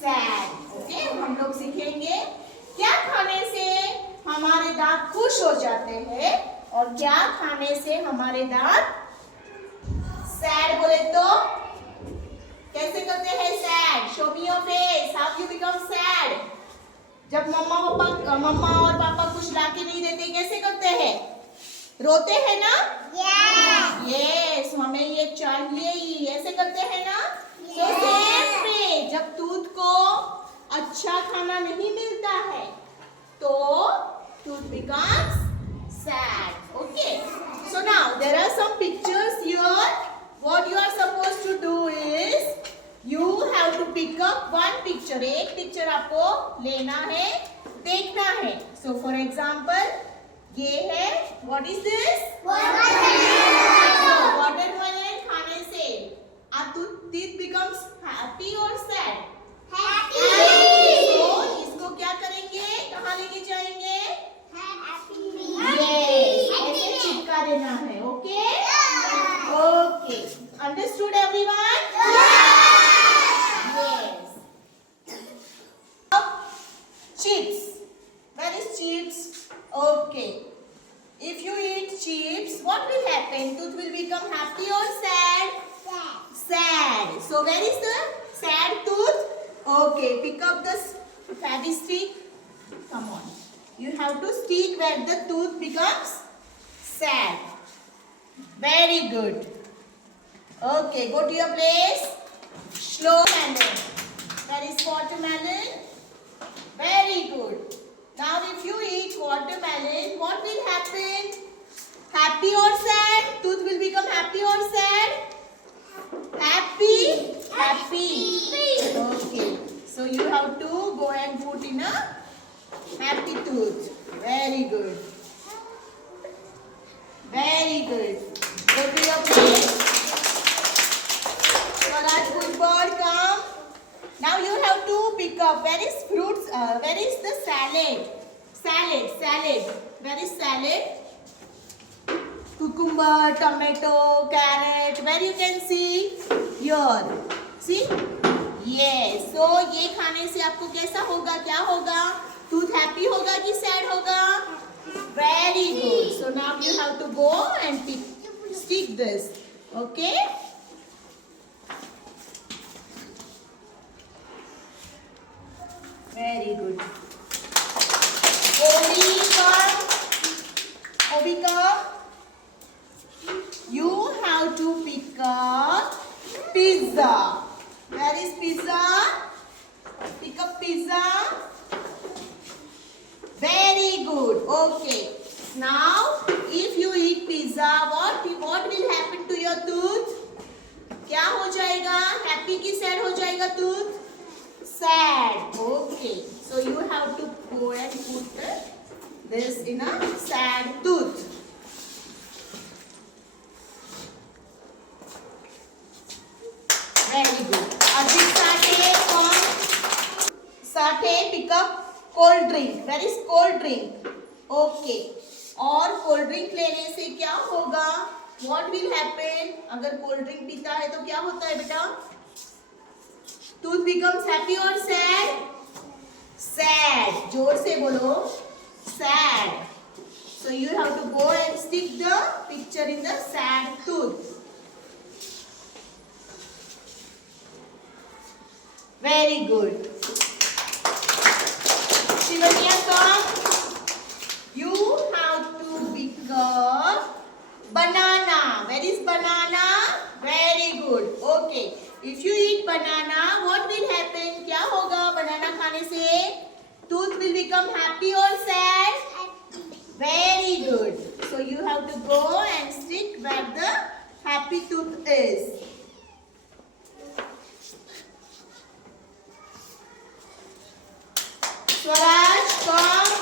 Sad. Okay, हम लोग सीखेंगे क्या खाने से हमारे दांत खुश हो जाते हैं और क्या खाने से हमारे दांत सैड। बोले तो कैसे करते हैं sad? Show me your face, how you become sad. जब मम्मा और पापा कुछ लाके नहीं देते कैसे करते हैं? रोते हैं ना? यस, हमें ये चाहिए ही, ऐसे करते हैं ना? तो सेम वे, जब टूथ को अच्छा खाना नहीं मिलता है तो tooth becomes sad. Okay, so now there are some pictures here. What you are supposed to do is you have to pick up one picture. एक पिक्चर आपको लेना है, देखना है. So for example, ये है, what is this? Watermelon खाने से our teeth becomes happy or sad? तो इसको क्या करेंगे? कहाँ लेके जाएंगे? Yes, ऐसे चिपका देना है. Okay? Okay. Understood everyone? Yes. Chips. Where is chips? Okay. If you eat chips, what will happen? Tooth will become happy or sad? Sad. So where is the sad tooth? Okay, pick up the fatty stick. Come on. You have to stick where the tooth becomes sad. Very good. Okay, go to your place. Slow melon. Where is watermelon? Very good. Now if you eat watermelon, what will happen? Happy or sad? Tooth will become happy or sad? Happy? Happy. Okay. So you have to go and put in a happy tooth. Very good. Very good. Go to your place. Swaraj, good bird, come. Now you have to pick up. Where is fruits? Where is the salad? Salad. Where is salad? Cucumber, tomato, carrot. Where you can see? Here. See? Yes. So ये खाने से आपको कैसा होगा? क्या होगा? Tooth happy होगा कि sad होगा? Very good. So now you have to go and stick this. Okay? Very good. Obi come. You have to pick up pizza. Where is pizza? Pick up pizza. Very good. Okay. Now, if you eat pizza, what will happen to your tooth? क्या हो जाएगा? Happy की sad हो जाएगा tooth? Sad. Okay. So you have to go and put this in a sad tooth. Very good. Ajit Sate, pick up cold drink. Where is cold drink? Okay. और cold drink लेने से क्या होगा? What will happen? अगर cold drink पीता है तो क्या होता है बेटा? Tooth becomes happy or sad? Sad. जोर से बोलो. Sad. So you have to go and stick the picture in the sad tooth. Very good. Shivanya, come. You have to pick up banana. Where is banana? Very good. Okay. If you eat banana, what will happen? क्या होगा banana खाने से? Tooth will become happy or sad? Very good. So you have to go and stick where the happy tooth is. Swaraj, come.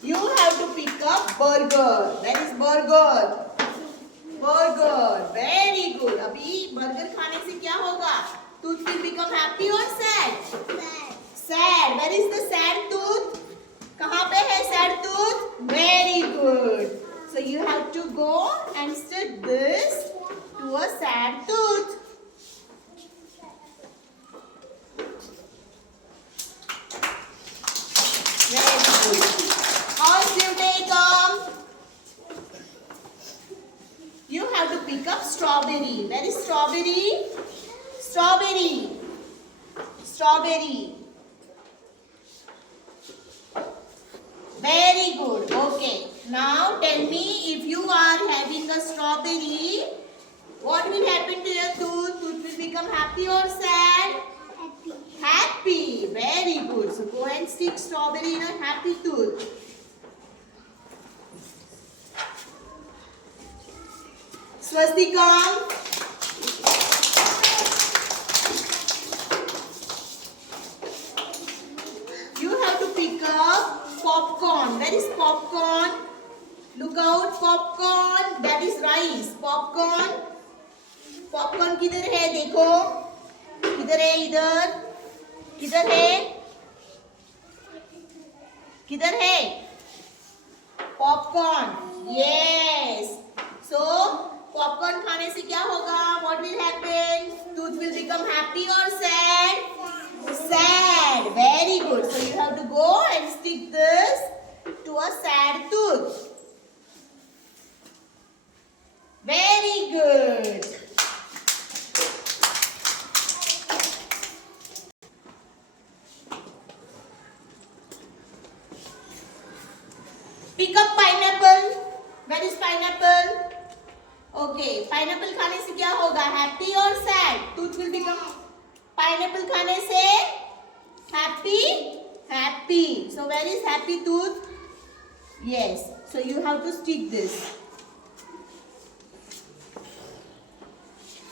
You have to pick up burger. Where is burger? Burger. Very good. अभी burger खाने से क्या होगा? Tooth will become happy or sad? Sad. Where is the sad tooth? कहाँ पे है sad tooth? Very good. So you have to go and stick this to a sad tooth. strawberry? Strawberry. Strawberry. Very good. Okay. Now tell me, if you are having a strawberry, what will happen to your tooth? Tooth will become happy or sad? Happy. Happy. Very good. So go and stick strawberry in a happy tooth. Swastikam. You have to pick up popcorn. Where is popcorn? Look out, popcorn. That is rice. Popcorn. Popcorn किधर है? देखो किधर है? इधर. किधर है? किधर है? पॉपकॉर्न. यस. सो पॉपकॉर्न खाने से क्या होगा? What will happen? Tooth will become happy और sad? Sad. Very good. So you have to go and stick this to a sad tooth. Very good. Pick up pineapple. Where is pineapple? Okay. Pineapple खाने से क्या होगा? Happy और sad? Tooth will become. Pineapple खाने से happy? Happy. So where is happy tooth? Yes. So you have to stick this.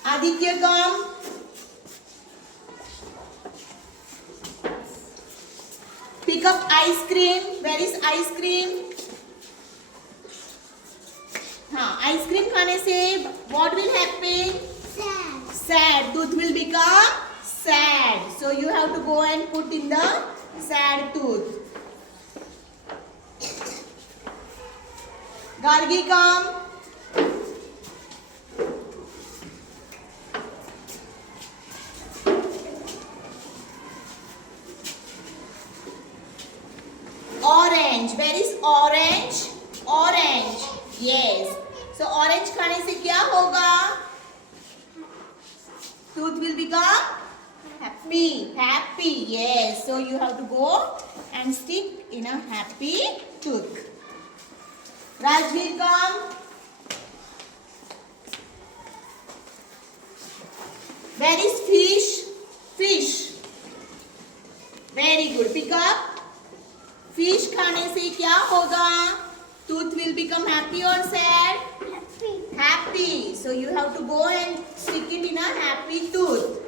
Aditya, come. Pick up ice cream. Where is ice cream? हाँ, ice cream खाने से what will happen? Sad. Sad. Tooth will become sad. So you have to go and put in the sad tooth. Gargi, come. Orange. Where is orange? Orange. Yes. So orange खाने से क्या होगा? Tooth will become happy. Happy. Yes. So you have to go and stick in a happy tooth. Rajveer, come. Where is fish? Fish. Very good. Pick up. Fish खाने से क्या होगा? Tooth will become happy or sad? Happy. Happy. So you have to go and stick it in a happy tooth.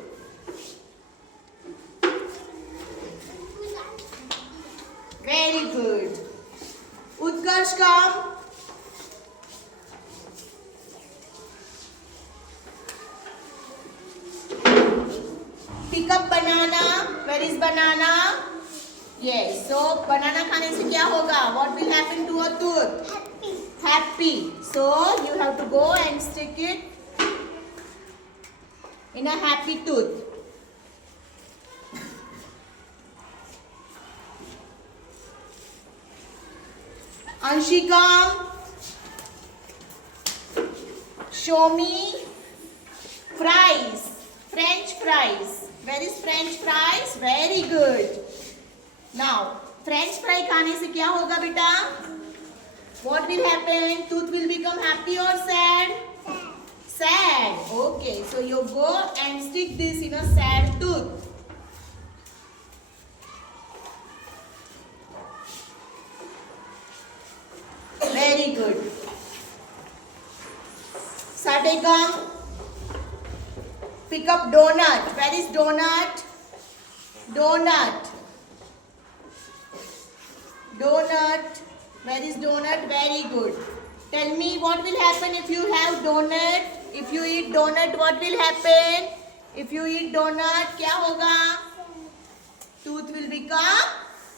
Very good. Utkarsh, come. Pick up banana. Where is banana? Yes. So banana खाने से क्या होगा? What will happen to a tooth? Happy. Happy. So you have to go and stick it in a happy tooth. Anshika, show me fries. French fries. Where is French fries? Very good. Now, French fry खाने से क्या होगा बेटा? What will happen? Tooth will become happy or sad? Sad. Okay. So you go and stick this in a sad tooth. Very good. Sate, come. Pick up donut. Where is donut? Donut. Donut. Where is donut? Very good. Tell me what will happen if you have donut. If you eat donut, what will happen? If you eat donut, क्या होगा? Tooth will become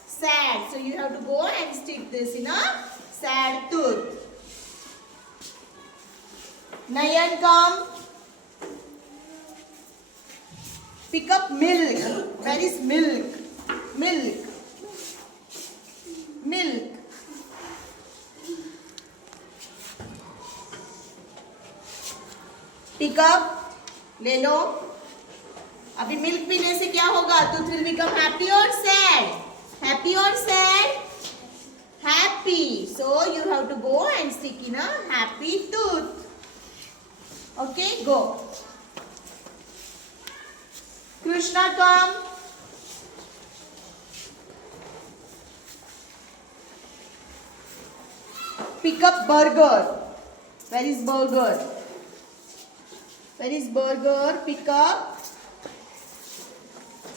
sad. So you have to go and stick this in a sad tooth. Nayan, come. Pick up milk. Where is milk? Milk. Milk. Pick up ले लो। अभी milk पीने से क्या होगा? Tooth will become happy और sad? Happy और sad? Happy. So you have to go and stick in a happy tooth. Okay, go. Krishna, come. Pick up burger. Where is burger? Where is burger? Pick up.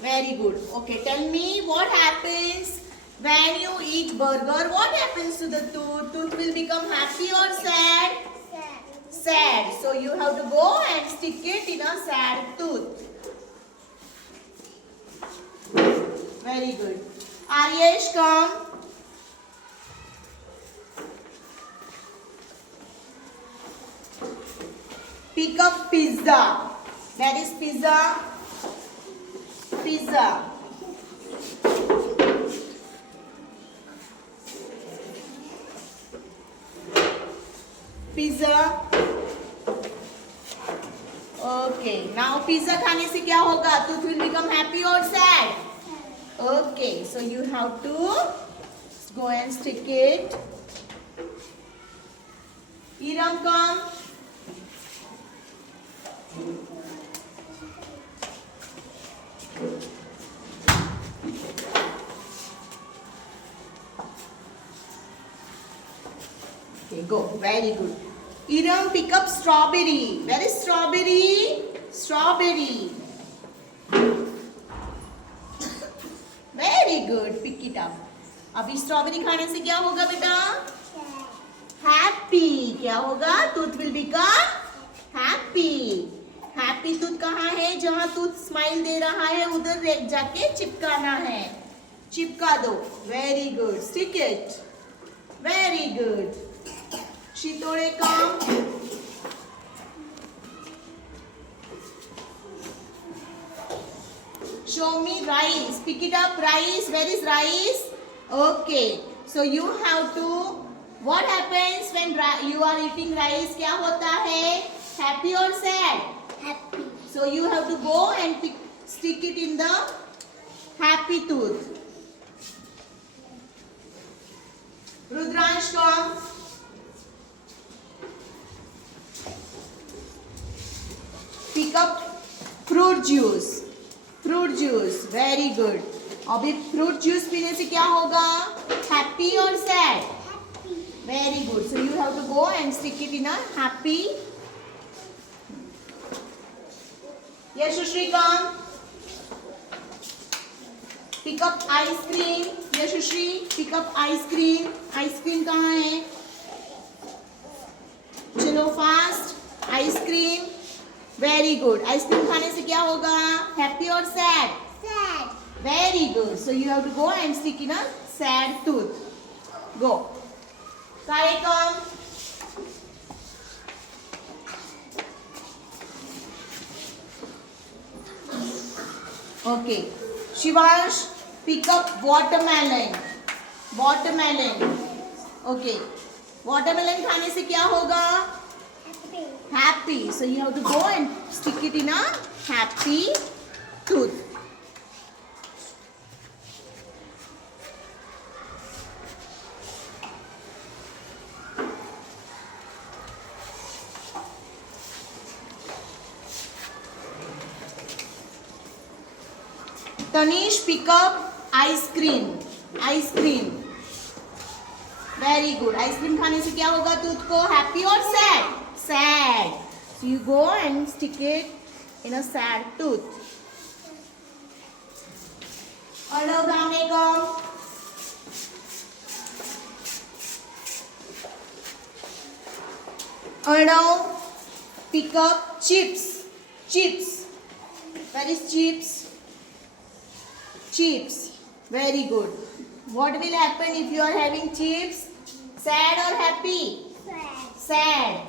Very good. Okay, tell me what happens when you eat burger. What happens to the tooth? Tooth will become happy or sad? Sad. So you have to go and stick it in a sad tooth. Very good. Aryesh, come. Pick up pizza. That is pizza. Pizza. Pizza. Okay. Now pizza खाने से क्या होगा? Tooth will become happy or sad? Okay. So you have to go and stick it. Iram, come. Okay, go. Very good. Iram, pick up strawberry. Where is strawberry? Strawberry. Very good. Pick it up. अभी strawberry खाने से क्या होगा बेटा? Happy. क्या होगा? Tooth will become happy. Happy tooth कहाँ है? जहाँ tooth smile दे रहा है उधर जाके चिपकाना है. चिपका दो. Very good. Stick it. Very good. Shitore, come. Show me rice. Pick it up. Rice. Where is rice? Okay. So you have to. What happens when you are eating rice? क्या होता है? Happy or sad? Happy. So you have to go and stick it in the happy tooth. Rudransh, come. Pick up fruit juice. Fruit juice. Very good. अभी fruit juice पीने से क्या होगा? Happy or sad? Happy. Very good. So you have to go and stick it in a happy. Yashashri, come. Pick up ice cream. Yashashri, pick up ice cream. Ice cream कहाँ है? चलो fast. Ice cream. Very good. Ice cream खाने से क्या होगा? Happy or sad? Sad. Very good. So you have to go and stick in a sad tooth. Go. Kare, come. Okay. Shivansh, pick up watermelon. Watermelon. Okay. Watermelon खाने से क्या होगा? Happy. Happy. So you have to go and stick it in a happy tooth. Tanish, pick up ice cream. Ice cream. Very good. Ice cream खाने से क्या होगा tooth को? Happy or sad? Sad. So you go and stick it in a sad tooth. Arnav, Dhamne, come. Arnav, pick up chips. Chips. Where is chips? Chips. Very good. What will happen if you are having chips? Sad or happy? Sad. Sad.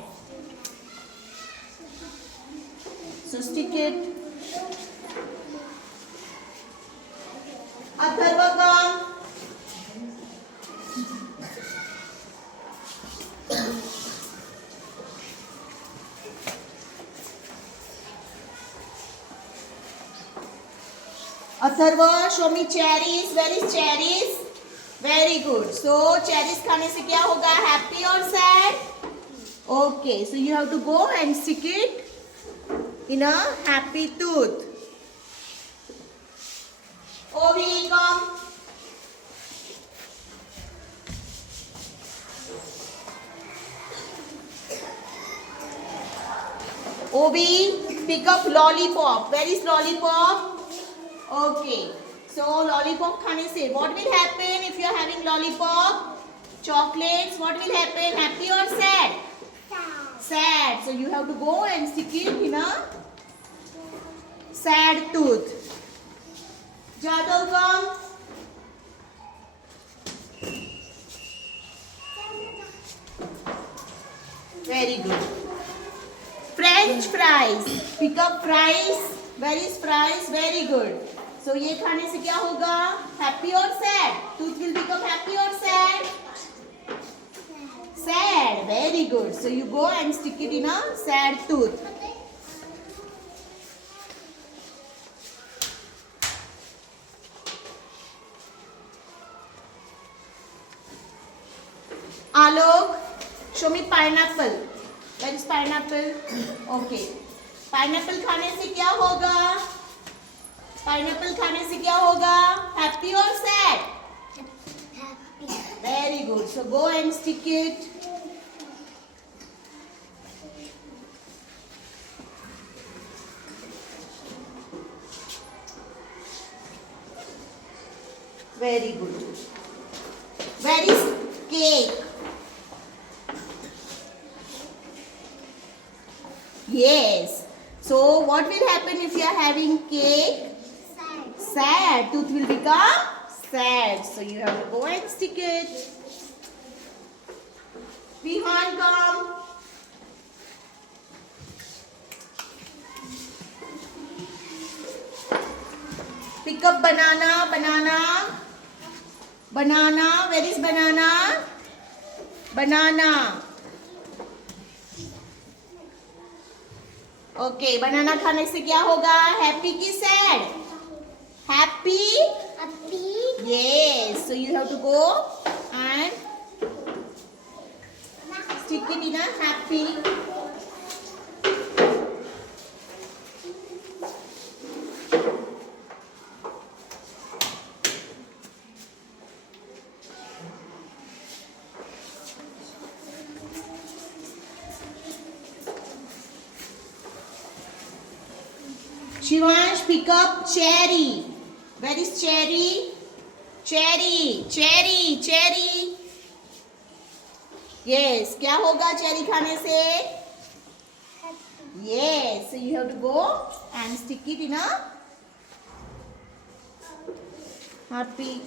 So stick it. Atharva, come. Atharva, show me cherries. Where is cherries? Very good. So cherries खाने से क्या होगा? Happy or sad? Okay. So you have to go and stick it in a happy tooth. Ovi, come. Obi, pick up lollipop. Where is lollipop? Okay. So lollipop खाने से what will happen if you are having lollipop? Chocolates. What will happen? Happy or sad? Sad. So you have to go and stick it in a sad tooth. Jadov, come. Very good. French fries. Pick up fries. Where is fries? Very good. So ये खाने से क्या होगा? Happy or sad? Tooth will become happy or sad? Sad. Very good. So you go and stick it in a sad tooth. Alok, show me pineapple. Where is pineapple? Okay. Pineapple खाने से क्या होगा? Pineapple खाने से क्या होगा? Happy or sad? Happy. Very good. So go and stick it. Very good. Where is cake? Yes. So what will happen if you are having cake? Sad. Sad. Tooth will become sad. So you have to go and stick it. Behind, come. Pick up banana, banana. Banana. Where is banana? Banana. Okay banana खाने से क्या होगा? Happy की sad? Happy. Happy. Yes. So you have to go and stick it in a happy. Shivansh, pick up cherry. Where is cherry? Cherry, cherry, cherry. Yes. क्या होगा cherry खाने से? Happy. Yes. So you have to go and stick it in a happy.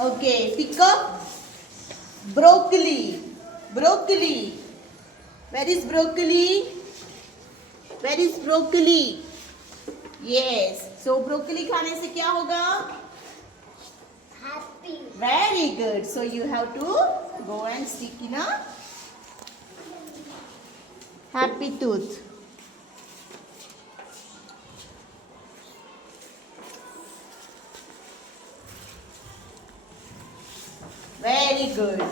Okay. Pick up broccoli. Broccoli. Where is broccoli? Where is broccoli? Yes. So broccoli खाने से क्या होगा? Happy. Very good. So you have to go and stick in a happy tooth. Very good.